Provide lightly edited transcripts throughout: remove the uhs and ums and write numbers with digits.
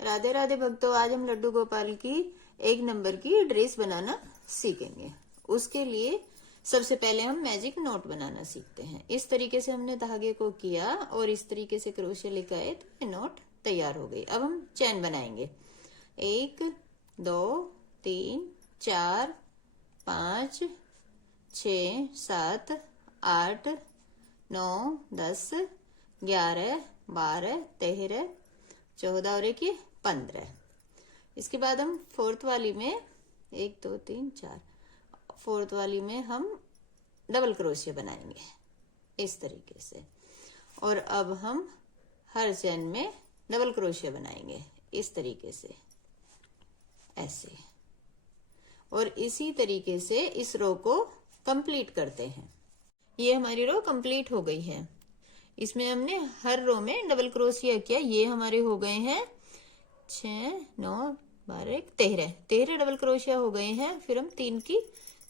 राधे राधे भक्तों, आज हम लड्डू गोपाल की 1 नंबर की ड्रेस बनाना सीखेंगे। उसके लिए सबसे पहले हम मैजिक नोट बनाना सीखते हैं। इस तरीके से हमने धागे को किया और इस तरीके से क्रोशे लगाए तो ये नोट तैयार हो गई। अब हम चैन बनाएंगे। 1 2 3 4 5 6 7 8 9 10 11 12 13 14 और 1 15। इसके बाद हम फोर्थ वाली में 1 2 3 4 फोर्थ वाली में हम डबल क्रोशिया बनाएंगे इस तरीके से। और अब हम हर चैन में डबल क्रोशिया बनाएंगे इस तरीके से, ऐसे। और इसी तरीके से इस रो को कंप्लीट करते हैं। ये हमारी रो कंप्लीट हो गई है। इसमें हमने हर रो में डबल क्रोशिया किया। ये हमारे हो गए हैं 6 9 12 13 डबल क्रोशिया हो गए हैं। फिर हम 3 की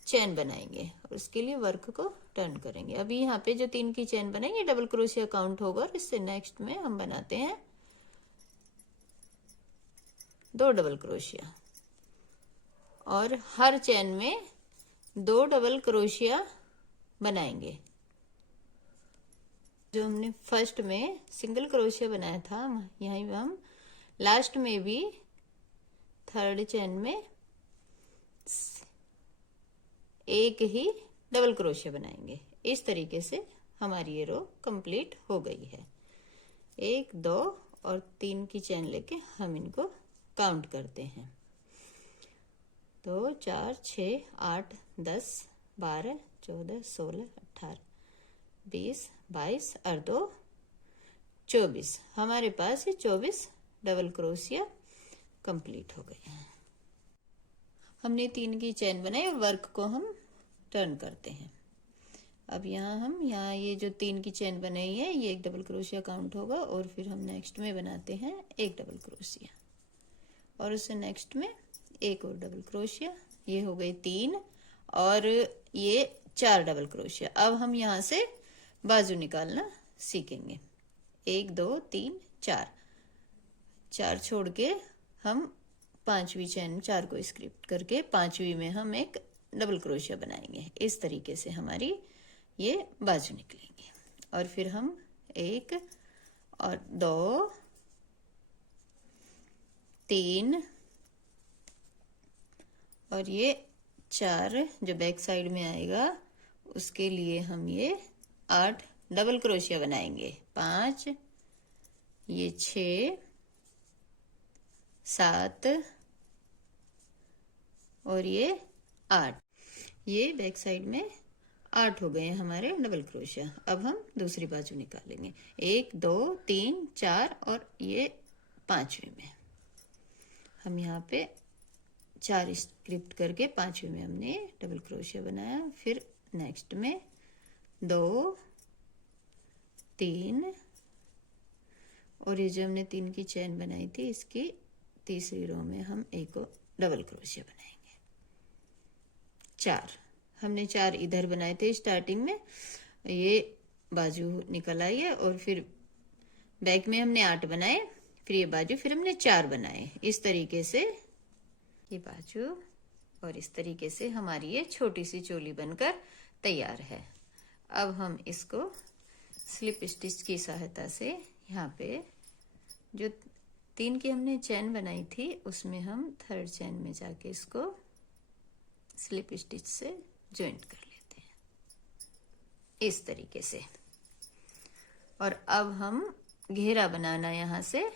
चैन बनाएंगे और उसके लिए वर्क को टर्न करेंगे। अभी यहाँ पे जो 3 की चैन बनाएंगे डबल क्रोशिया काउंट होगा और इससे नेक्स्ट में हम बनाते हैं 2 डबल क्रोशिया और हर चैन में 2 डबल क्रोशिया बनाएंगे। जो हमने फर्स्ट में सिंगल क्रोशिया बनाया था, यहीं हम लास्ट में भी थर्ड चैन में एक ही डबल क्रोशिया बनाएंगे। इस तरीके से हमारी ये रो कंप्लीट हो गई है। 1 2 और 3 की चैन लेके हम इनको काउंट करते हैं। 2 4 6 8 10 12 14 16 18 20 22 और 2 24। हमारे पास ये 24 डबल क्रोशिया कंप्लीट हो गए हैं। हमने 3 की चैन बनाई और वर्क को हम टर्न करते हैं। अब यहाँ ये जो 3 की चैन बनाई है ये एक डबल क्रोशिया काउंट होगा और फिर हम नेक्स्ट में बनाते हैं एक डबल क्रोशिया और उससे नेक्स्ट में एक और डबल क्रोशिया। ये हो गई 3 और ये 4 डबल क्रोशिया। अब हम यहाँ से बाजू निकालना सीखेंगे। 1 2 3 4 छोड़ के हम 5वीं चैन 4 को स्किप करके 5वीं में हम एक डबल क्रोशिया बनाएंगे। इस तरीके से हमारी ये बाजू निकलेंगी। और फिर हम 1 और 2 3 और ये 4 जो बैक साइड में आएगा उसके लिए हम ये 8 डबल क्रोशिया बनाएंगे। 5 ये 6 7 और ये 8। ये बैक साइड में 8 हो गए हैं हमारे डबल क्रोशिया। अब हम दूसरी बाजू निकालेंगे। 1 2 3 4 और ये 5वीं में हम यहाँ पे 4 स्क्रिप्ट करके 5वीं में हमने डबल क्रोशिया बनाया। फिर नेक्स्ट में 2 3 और ये जो हमने 3 की चैन बनाई थी इसकी तीसरी रो में हम एक और डबल क्रोशिया बनाएंगे। 4 हमने 4 इधर बनाए थे स्टार्टिंग में, ये बाजू निकल आई है और फिर बैक में हमने 8 बनाए, फिर ये बाजू, फिर हमने 4 बनाए। इस तरीके से ये बाजू और इस तरीके से हमारी ये छोटी सी चोली बनकर तैयार है। अब हम इसको स्लिप स्टिच की सहायता से यहाँ पे जो 3 की हमने चैन बनाई थी उसमें हम थर्ड चैन में जाके इसको स्लिप स्टिच से ज्वाइंट कर लेते हैं इस तरीके से। और अब हम घेरा बनाना यहाँ से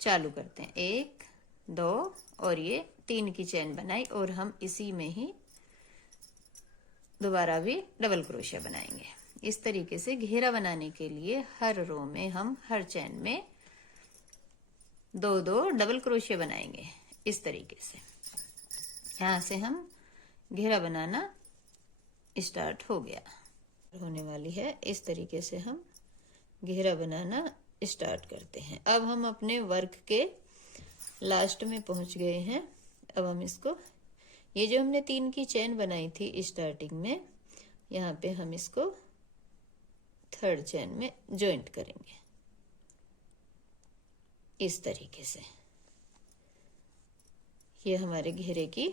चालू करते हैं। 1 2 और ये 3 की चैन बनाई और हम इसी में ही दोबारा भी डबल क्रोशिया बनाएंगे। इस तरीके से घेरा बनाने के लिए हर रो में हम हर चैन में 2 2 डबल क्रोशिया बनाएंगे इस तरीके से। यहाँ से हम घेरा बनाना स्टार्ट हो गया, होने वाली है। इस तरीके से हम घेरा बनाना स्टार्ट करते हैं। अब हम अपने वर्क के लास्ट में पहुंच गए हैं। अब हम इसको, ये जो हमने 3 की चैन बनाई थी स्टार्टिंग में, यहाँ पे हम इसको थर्ड चैन में ज्वाइंट करेंगे। इस तरीके से ये हमारे घेरे की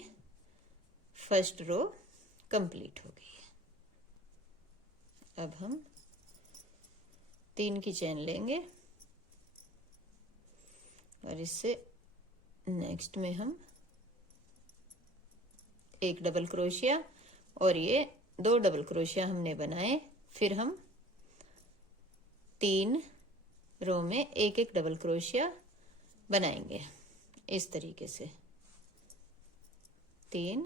फर्स्ट रो कंप्लीट हो गई है। अब हम 3 की चेन लेंगे और इससे नेक्स्ट में हम एक डबल क्रोशिया और ये 2 डबल क्रोशिया हमने बनाए, फिर हम 3 रो में एक एक डबल क्रोशिया बनाएंगे इस तरीके से 3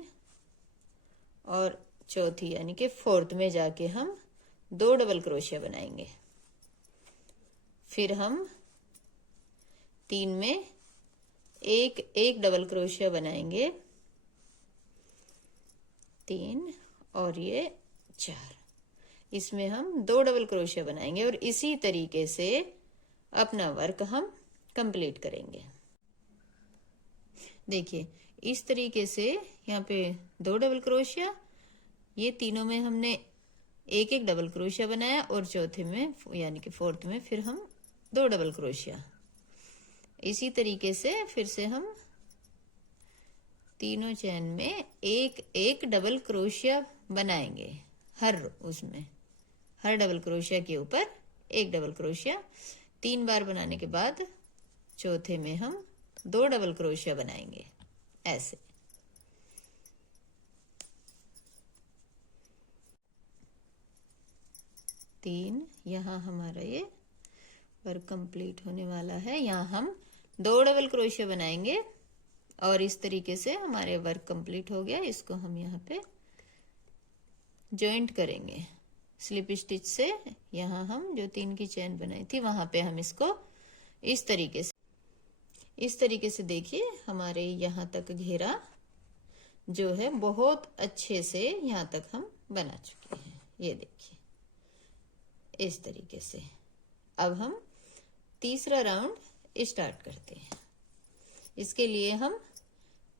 और चौथी यानी कि फोर्थ में जाके हम 2 डबल क्रोशिया बनाएंगे, फिर हम 3 में एक एक डबल क्रोशिया बनाएंगे 3 और ये 4, इसमें हम 2 डबल क्रोशिया बनाएंगे और इसी तरीके से अपना वर्क हम कंप्लीट करेंगे। देखिए इस तरीके से यहाँ पे 2 डबल क्रोशिया, ये तीनों में हमने एक एक डबल क्रोशिया बनाया और चौथे में यानी कि फोर्थ में फिर हम 2 डबल क्रोशिया। इसी तरीके से फिर से हम तीनों चेन में एक एक डबल क्रोशिया बनाएंगे, हर डबल क्रोशिया के ऊपर एक डबल क्रोशिया। 3 बार बनाने के बाद चौथे में हम 2 डबल क्रोशिया बनाएंगे ऐसे। तीन, यहाँ हमारा ये वर्क कंप्लीट होने वाला है। यहाँ हम 2 डबल क्रोशिया बनाएंगे और इस तरीके से हमारे वर्क कंप्लीट हो गया। इसको हम यहाँ पे जॉइंट करेंगे स्लिप स्टिच से। यहाँ हम जो 3 की चेन बनाई थी वहां पे हम इसको इस तरीके से देखिए हमारे यहाँ तक घेरा जो है बहुत अच्छे से यहाँ तक हम बना चुके हैं। ये देखिए इस तरीके से। अब हम तीसरा राउंड स्टार्ट करते हैं। इसके लिए हम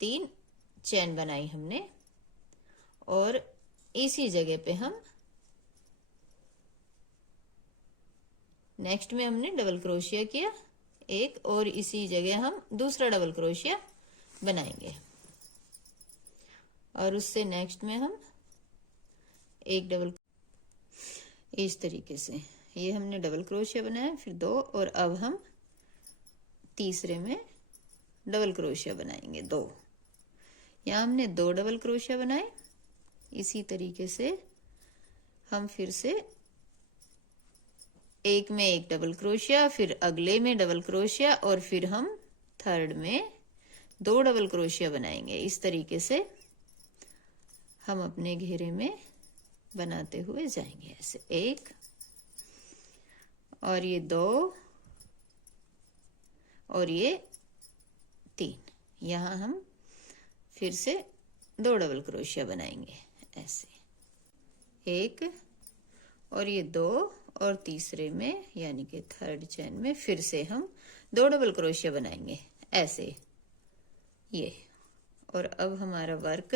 3 चेन बनाई हमने और इसी जगह पे हम नेक्स्ट में हमने डबल क्रोशिया किया एक और इसी जगह हम दूसरा डबल क्रोशिया बनाएंगे और उससे नेक्स्ट में हम एक डबल, इस तरीके से ये हमने डबल क्रोशिया बनाया, फिर 2 और अब हम तीसरे में डबल क्रोशिया बनाएंगे 2। यहाँ हमने 2 डबल क्रोशिया बनाए। इसी तरीके से हम फिर से एक में एक डबल क्रोशिया, फिर अगले में डबल क्रोशिया और फिर हम थर्ड में 2 डबल क्रोशिया बनाएंगे। इस तरीके से हम अपने घेरे में बनाते हुए जाएंगे ऐसे। 1 और ये 2 और ये 3। यहाँ हम फिर से 2 डबल क्रोशिया बनाएंगे ऐसे। 1 और ये 2 और तीसरे में यानी कि थर्ड चेन में फिर से हम 2 डबल क्रोशिया बनाएंगे ऐसे ये। और अब हमारा वर्क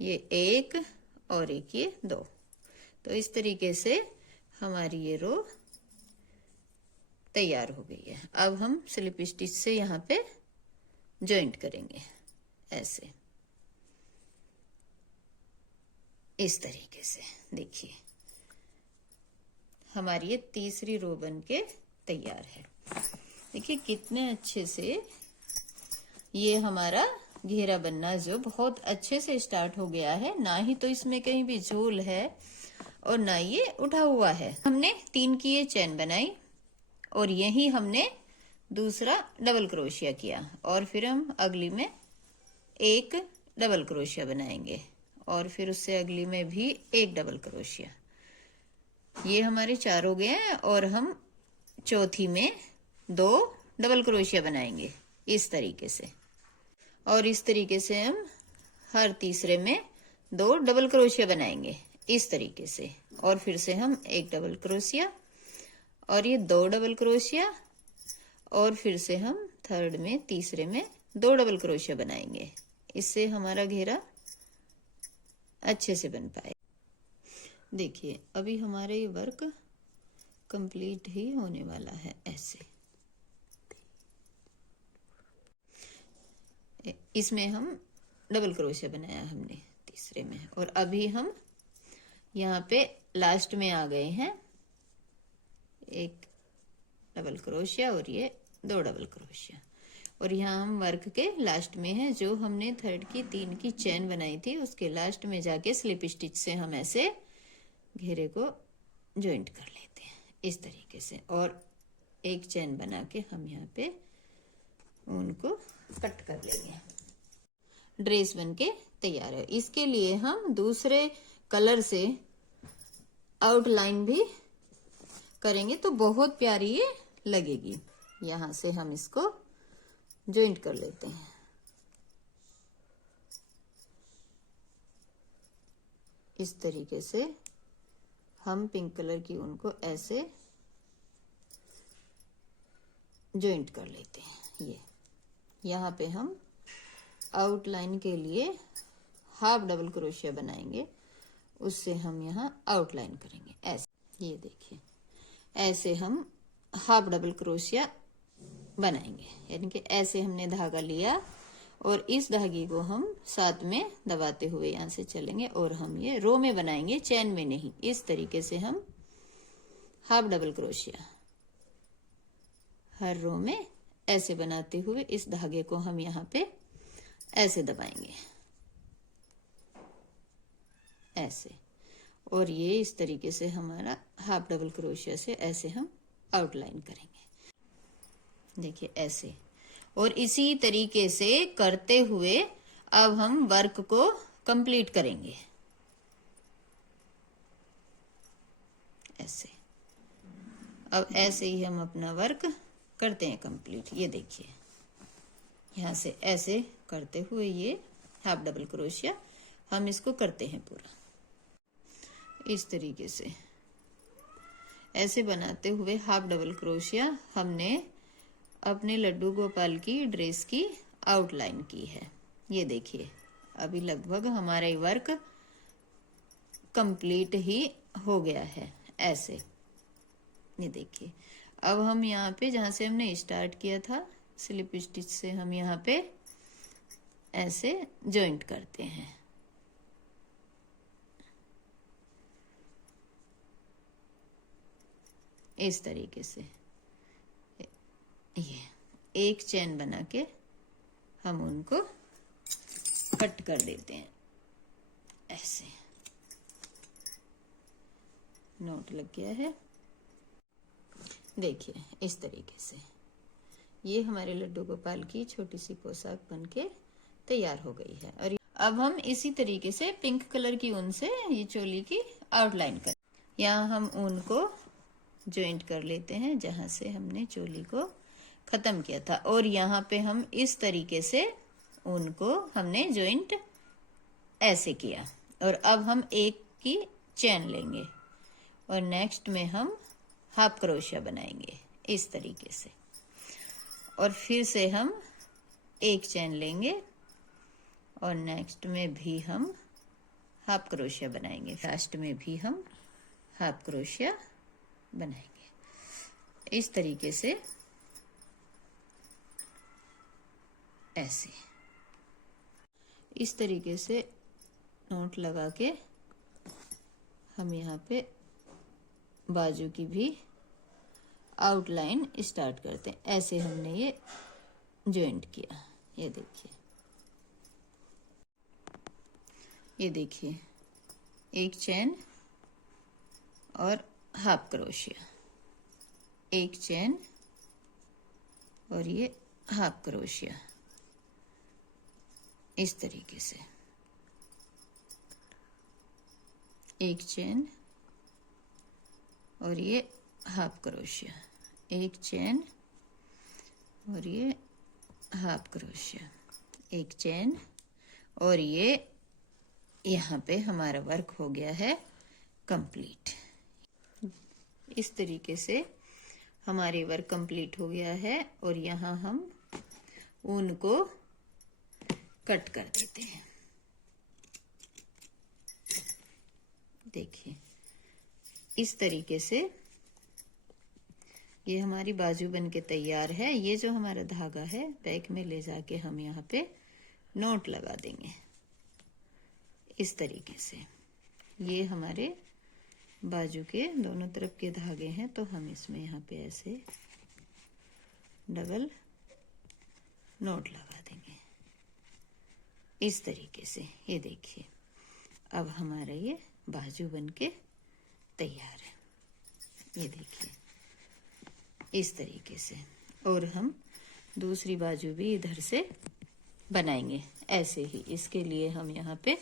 ये 1 और एक ये 2। तो इस तरीके से हमारी ये रो तैयार हो गई है। अब हम स्लिप स्टिच से यहाँ पे जॉइंट करेंगे ऐसे इस तरीके से। देखिए हमारी ये तीसरी रो बन के तैयार है। देखिए कितने अच्छे से ये हमारा घेरा बनना जो बहुत अच्छे से स्टार्ट हो गया है। ना ही तो इसमें कहीं भी झोल है और ना ये उठा हुआ है। हमने 3 की ये चेन बनाई और यही हमने दूसरा डबल क्रोशिया किया और फिर हम अगली में एक डबल क्रोशिया बनाएंगे और फिर उससे अगली में भी एक डबल क्रोशिया। ये हमारे 4 हो गए हैं और हम चौथी में 2 डबल क्रोशिया बनाएंगे इस तरीके से। और इस तरीके से हम हर तीसरे में 2 डबल क्रोशिया बनाएंगे इस तरीके से। और फिर से हम एक डबल क्रोशिया और ये 2 डबल क्रोशिया और फिर से हम थर्ड में तीसरे में 2 डबल क्रोशिया बनाएंगे। इससे हमारा घेरा अच्छे से बन पाए। देखिए अभी हमारा ये वर्क कंप्लीट ही होने वाला है ऐसे। इसमें हम डबल क्रोशिया बनाया हमने तीसरे में, और अभी हम यहाँ पे लास्ट में आ गए हैं, एक डबल क्रोशिया और ये 2 डबल क्रोशिया, और यहाँ हम वर्क के लास्ट में हैं। जो हमने थर्ड की 3 की चेन बनाई थी उसके लास्ट में जाके स्लिप स्टिच से हम ऐसे घेरे को जॉइंट कर लेते हैं इस तरीके से, और एक चेन बना के हम यहाँ पे ऊन को कट कर लेंगे। ड्रेस बनके तैयार है। इसके लिए हम दूसरे कलर से आउटलाइन भी करेंगे तो बहुत प्यारी ये लगेगी। यहां से हम इसको जॉइंट कर लेते हैं। इस तरीके से हम पिंक कलर की ऊन को ऐसे जॉइंट कर लेते हैं। ये यहाँ पे हम आउटलाइन के लिए हाफ डबल क्रोशिया बनाएंगे, उससे हम यहाँ आउटलाइन करेंगे ऐसे। ये देखिए ऐसे हम हाफ डबल क्रोशिया बनाएंगे, यानी कि ऐसे हमने धागा लिया और इस धागे को हम साथ में दबाते हुए यहाँ से चलेंगे और हम ये रो में बनाएंगे, चेन में नहीं। इस तरीके से हम हाफ डबल क्रोशिया हर रो में ऐसे बनाते हुए इस धागे को हम यहाँ पे ऐसे दबाएंगे ऐसे, और ये इस तरीके से हमारा हाफ डबल क्रोशिया से ऐसे हम आउटलाइन करेंगे। देखिए ऐसे, और इसी तरीके से करते हुए अब हम वर्क को कंप्लीट करेंगे ऐसे। अब ऐसे ही हम अपना वर्क करते हैं कंप्लीट। ये देखिए यहाँ से ऐसे करते हुए ये हाफ डबल क्रोशिया हम इसको करते हैं पूरा इस तरीके से ऐसे बनाते हुए हाफ डबल क्रोशिया हमने अपने लड्डू गोपाल की ड्रेस की आउटलाइन की है। ये देखिए अभी लगभग हमारा ये वर्क कंप्लीट ही हो गया है ऐसे। ये देखिए अब हम यहाँ पे जहां से हमने स्टार्ट किया था स्लिप स्टिच से हम यहाँ पे ऐसे जॉइंट करते हैं। इस तरीके से ये एक चेन बना के हम उनको कट कर देते हैं ऐसे। नोट लग गया है। देखिए इस तरीके से ये हमारे लड्डू गोपाल की छोटी सी पोशाक बनके तैयार हो गई है। और अब हम इसी तरीके से पिंक कलर की ऊन से ये चोली की आउटलाइन कर, यहाँ हम ऊन को जॉइंट कर लेते हैं जहां से हमने चोली को खत्म किया था, और यहाँ पे हम इस तरीके से ऊन को हमने जॉइंट ऐसे किया। और अब हम एक की चेन लेंगे और नेक्स्ट में हम हाफ क्रोशिया बनाएंगे इस तरीके से, और फिर से हम एक चेन लेंगे और नेक्स्ट में भी हम हाफ क्रोशिया बनाएंगे, लास्ट में भी हम हाफ क्रोशिया बनाएंगे इस तरीके से ऐसे। इस तरीके से नोट लगा के हम यहाँ पे बाजू की भी आउटलाइन स्टार्ट करते हैं। ऐसे हमने ये जॉइंट किया। ये देखिए एक चेन और हाफ क्रोशिया, एक चेन और ये हाफ क्रोशिया इस तरीके से, एक चेन और ये हाफ क्रोशिया, एक चेन और ये हाफ क्रोशिया, एक चेन, और ये यहाँ पे हमारा वर्क हो गया है कंप्लीट। इस तरीके से हमारे वर्क कंप्लीट हो गया है और यहाँ हम ऊन को कट कर देते हैं। देखिए इस तरीके से ये हमारी बाजू बन के तैयार है। ये जो हमारा धागा है बैक में ले जाके हम यहाँ पे नोट लगा देंगे इस तरीके से। ये हमारे बाजू के दोनों तरफ के धागे हैं, तो हम इसमें यहाँ पे ऐसे डबल नोट लगा देंगे इस तरीके से। ये देखिए, अब हमारा ये बाजू बनके तैयार है। ये देखिए इस तरीके से। और हम दूसरी बाजू भी इधर से बनाएंगे ऐसे ही। इसके लिए हम यहाँ पे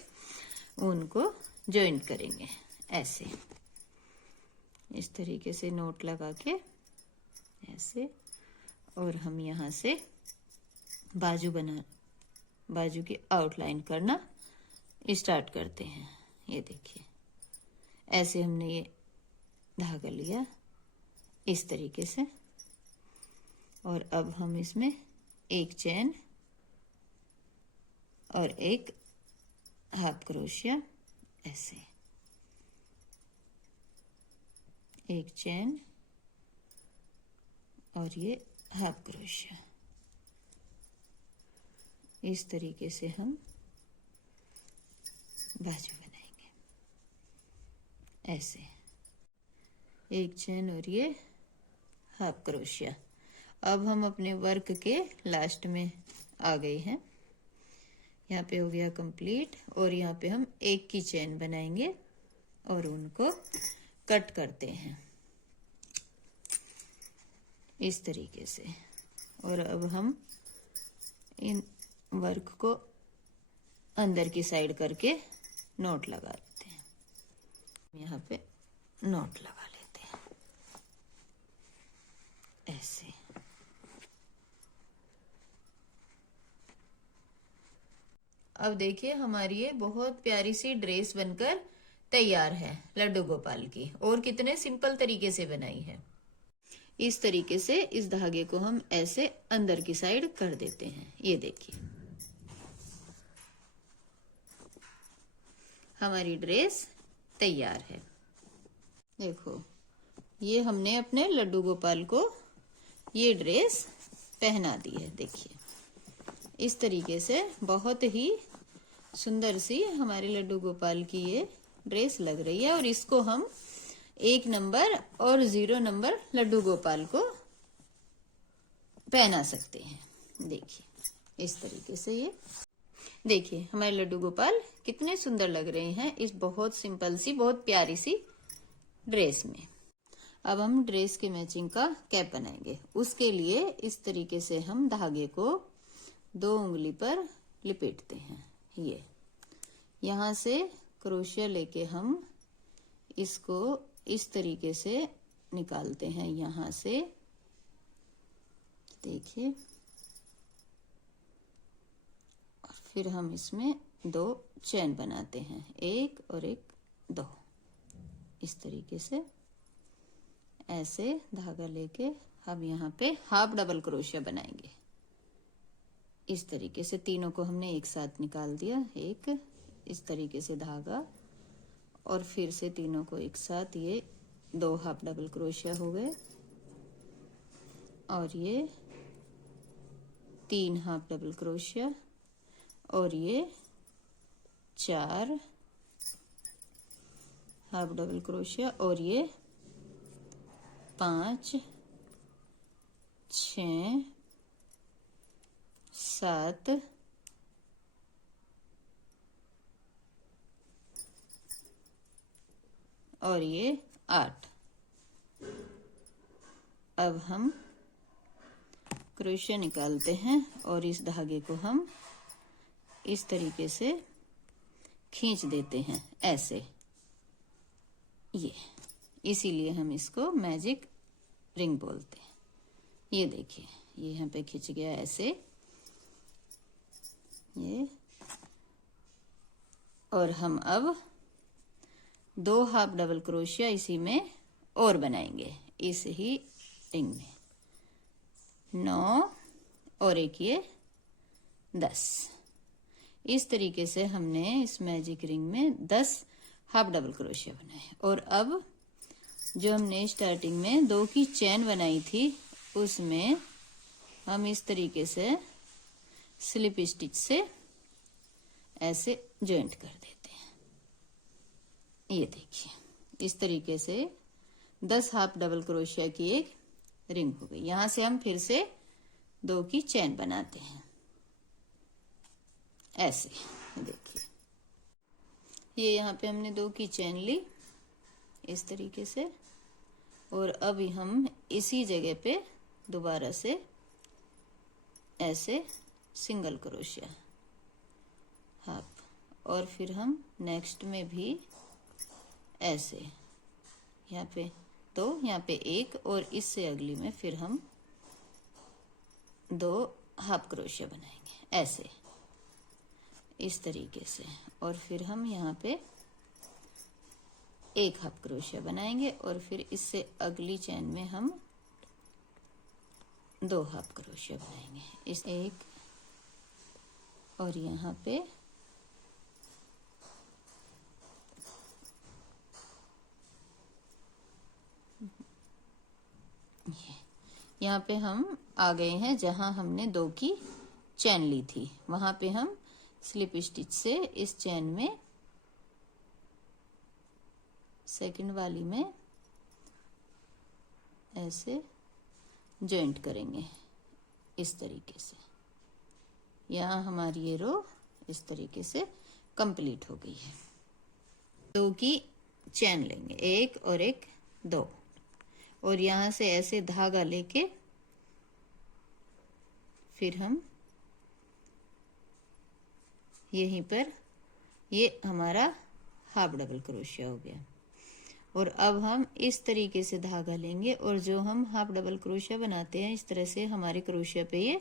ऊन को जॉइंट करेंगे ऐसे, इस तरीके से नोट लगा के ऐसे। और हम यहाँ से बाजू की आउटलाइन करना स्टार्ट करते हैं। ये देखिए, ऐसे हमने ये धागा लिया इस तरीके से, और अब हम इसमें एक चेन और एक हाफ क्रोशिया, ऐसे एक चेन और ये हाफ क्रोशिया, इस तरीके से हम बाजू बनाएंगे ऐसे। एक चेन और ये हाफ क्रोशिया। अब हम अपने वर्क के लास्ट में आ गए हैं। यहाँ पे हो गया कंप्लीट, और यहाँ पे हम एक की चेन बनाएंगे और उनको कट करते हैं इस तरीके से। और अब हम इन वर्क को अंदर की साइड करके नोट लगा लेते हैं। यहाँ पे नोट लगा लेते हैं ऐसे। अब देखिए, हमारी ये बहुत प्यारी सी ड्रेस बनकर तैयार है लड्डू गोपाल की। और कितने सिंपल तरीके से बनाई है। इस तरीके से इस धागे को हम ऐसे अंदर की साइड कर देते हैं। ये देखिए, हमारी ड्रेस तैयार है। देखो, ये हमने अपने लड्डू गोपाल को ये ड्रेस पहना दी है। देखिए, इस तरीके से बहुत ही सुंदर सी हमारे लड्डू गोपाल की ये ड्रेस लग रही है। और इसको हम 1 नंबर और 0 नंबर लड्डू गोपाल को पहना सकते हैं। देखिए, इस तरीके से ये देखिए, हमारे लड्डू गोपाल कितने सुंदर लग रहे हैं इस बहुत सिंपल सी, बहुत प्यारी सी ड्रेस में। अब हम ड्रेस के मैचिंग का कैप बनाएंगे। उसके लिए इस तरीके से हम धागे को 2 उंगली पर लिपेटते हैं। ये यहाँ से क्रोशिया लेके हम इसको इस तरीके से निकालते हैं। यहाँ से देखिए, और फिर हम इसमें 2 चेन बनाते हैं, 1 और 1 2, इस तरीके से ऐसे धागा लेके हम यहाँ पे हाफ डबल क्रोशिया बनाएंगे इस तरीके से। तीनों को हमने एक साथ निकाल दिया, एक इस तरीके से धागा, और फिर से तीनों को एक साथ, ये 2 हाफ डबल क्रोशिया हो गए, और ये 3 हाफ डबल क्रोशिया, और ये 4 हाफ डबल क्रोशिया, और ये 5 6 7 और ये 8। अब हम क्रोशिया निकालते हैं और इस धागे को हम इस तरीके से खींच देते हैं ऐसे। ये इसीलिए हम इसको मैजिक रिंग बोलते हैं। ये देखिए, ये यहाँ पे खिंच गया ऐसे, ये। और हम अब 2 हाफ डबल क्रोशिया इसी में और बनाएंगे, इस ही रिंग में 9 और एक ये 10। इस तरीके से हमने इस मैजिक रिंग में 10 हाफ डबल क्रोशिया बनाए। और अब जो हमने स्टार्टिंग में 2 की चेन बनाई थी, उसमें हम इस तरीके से स्लिप स्टिच से ऐसे जॉइंट कर देते हैं। ये देखिए इस तरीके से 10 हाफ डबल क्रोशिया की एक रिंग हो गई। यहां से हम फिर से 2 की चेन बनाते हैं ऐसे। देखिए ये यहाँ पे हमने 2 की चेन ली इस तरीके से, और अब हम इसी जगह पे दोबारा से ऐसे सिंगल क्रोशिया हाफ, और फिर हम नेक्स्ट में भी ऐसे यहाँ पे 2, यहाँ पे 1, और इससे अगली में फिर हम 2 हाफ क्रोशिया बनाएंगे ऐसे इस तरीके से, और फिर हम यहाँ पे 1 हाफ क्रोशिया बनाएंगे, और फिर इससे अगली चेन में हम 2 हाफ क्रोशिया बनाएंगे इस 1, और यहाँ पे यहाँ पे हम आ गए हैं जहां हमने 2 की चेन ली थी, वहां पे हम स्लिप स्टिच से इस चेन में सेकंड वाली में ऐसे जॉइंट करेंगे इस तरीके से। यहाँ हमारी ये रो इस तरीके से कंप्लीट हो गई है। 2 की चेन लेंगे, 1 और 1 2, और यहां से ऐसे धागा लेके फिर हम यहीं पर, ये हमारा हाफ डबल क्रोशिया हो गया, और अब हम इस तरीके से धागा लेंगे, और जो हम हाफ डबल क्रोशिया बनाते हैं इस तरह से हमारे क्रोशिया पे ये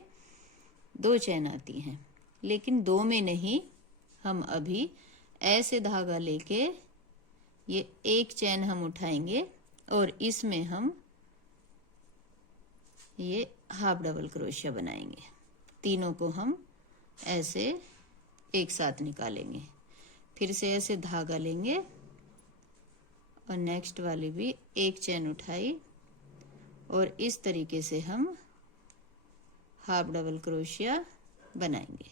2 चेन आती हैं, लेकिन 2 में नहीं, हम अभी ऐसे धागा लेके ये 1 चेन हम उठाएंगे, और इसमें हम ये हाफ डबल क्रोशिया बनाएंगे। तीनों को हम ऐसे एक साथ निकालेंगे, फिर से ऐसे धागा लेंगे, और नेक्स्ट वाली भी 1 चेन उठाई, और इस तरीके से हम हाफ डबल क्रोशिया बनाएंगे।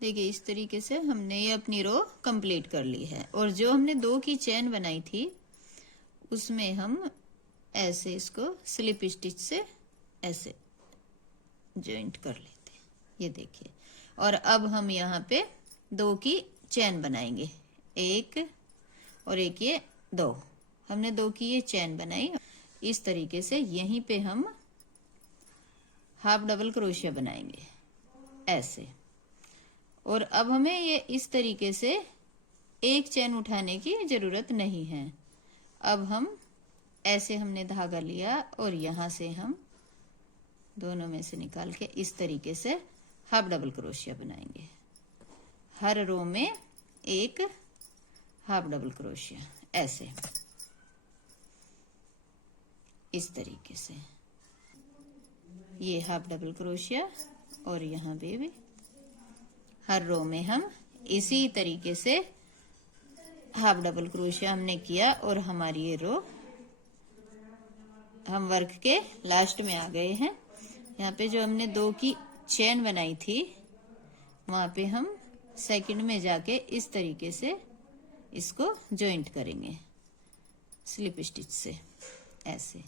देखिए इस तरीके से हमने ये अपनी रो कंप्लीट कर ली है, और जो हमने 2 की चेन बनाई थी उसमें हम ऐसे इसको स्लिप स्टिच से ऐसे जॉइंट कर लेते हैं। ये देखिए, और अब हम यहाँ पे 2 की चेन बनाएंगे, 1 और 1 ये 2, हमने 2 की ये चेन बनाई इस तरीके से। यहीं पे हम हाफ डबल क्रोशिया बनाएंगे ऐसे, और अब हमें ये इस तरीके से 1 चेन उठाने की जरूरत नहीं है। अब हम ऐसे हमने धागा लिया, और यहां से हम दोनों में से निकाल के इस तरीके से हाफ डबल क्रोशिया बनाएंगे। हर रो में 1 हाफ डबल क्रोशिया ऐसे इस तरीके से, ये हाफ डबल क्रोशिया, और यहाँ पे भी हर रो में हम इसी तरीके से हाफ डबल क्रोशिया हमने किया, और हमारी ये रो हम वर्क के लास्ट में आ गए हैं। यहाँ पे जो हमने 2 की चेन बनाई थी वहां पे हम सेकंड में जाके इस तरीके से इसको जॉइंट करेंगे स्लिप स्टिच से ऐसे,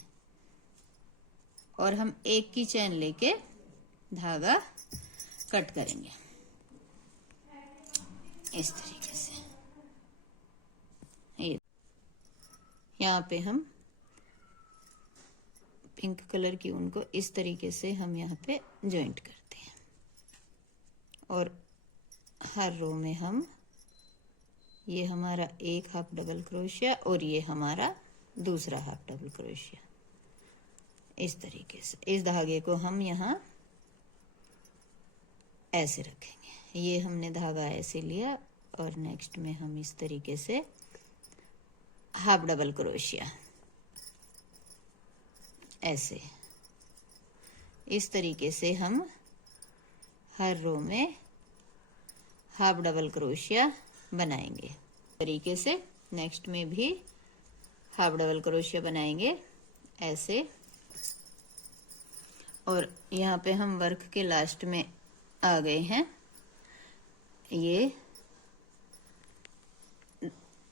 और हम 1 की चेन लेके धागा कट करेंगे इस तरीके से। ये यहाँ पे हम पिंक कलर की ऊन को इस तरीके से हम यहाँ पे जॉइंट करते हैं, और हर रो में हम, ये हमारा 1 हाफ डबल क्रोशिया और ये हमारा दूसरा हाफ डबल क्रोशिया, इस तरीके से इस धागे को हम यहाँ ऐसे रखेंगे। ये हमने धागा ऐसे लिया, और नेक्स्ट में हम इस तरीके से हाफ डबल क्रोशिया ऐसे, इस तरीके से हम हर रो में हाफ डबल क्रोशिया बनाएंगे। तरीके से नेक्स्ट में भी हाफ डबल क्रोशिया बनाएंगे ऐसे, और यहाँ पे हम वर्क के लास्ट में आ गए हैं। ये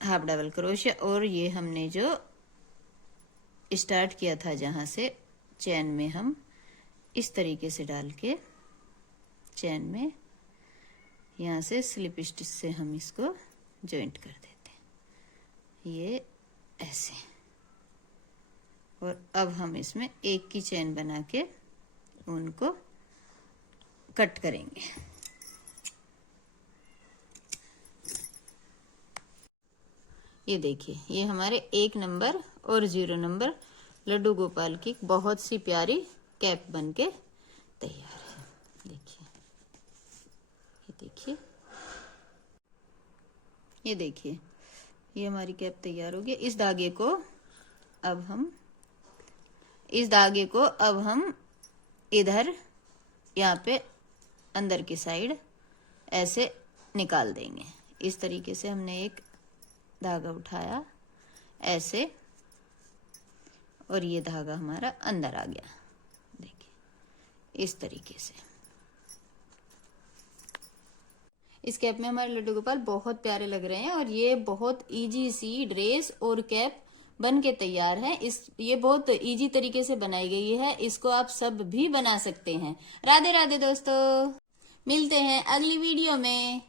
हाफ डबल क्रोशिया, और ये हमने जो स्टार्ट किया था जहां से चेन में, हम इस तरीके से डाल के चेन में यहाँ से स्लिप स्टिच से हम इसको जॉइंट कर देते हैं, ये ऐसे। और अब हम इसमें एक की चेन बना के उनको कट करेंगे। ये देखिए, ये हमारे 1 नंबर और 0 नंबर लड्डू गोपाल की बहुत सी प्यारी कैप बनके तैयार है। देखिए, ये देखिए, ये देखिए, ये हमारी कैप तैयार हो गई। इस धागे को अब हम इधर यहाँ पे अंदर की साइड ऐसे निकाल देंगे। इस तरीके से हमने एक धागा उठाया ऐसे, और ये धागा हमारा अंदर आ गया। देखिए, इस तरीके से। इस कैप में हमारे लड्डू गोपाल बहुत प्यारे लग रहे हैं, और ये बहुत इजी सी ड्रेस और कैप बन के तैयार है। ये बहुत इजी तरीके से बनाई गई है, इसको आप सब भी बना सकते हैं। राधे राधे दोस्तों, मिलते हैं अगली वीडियो में।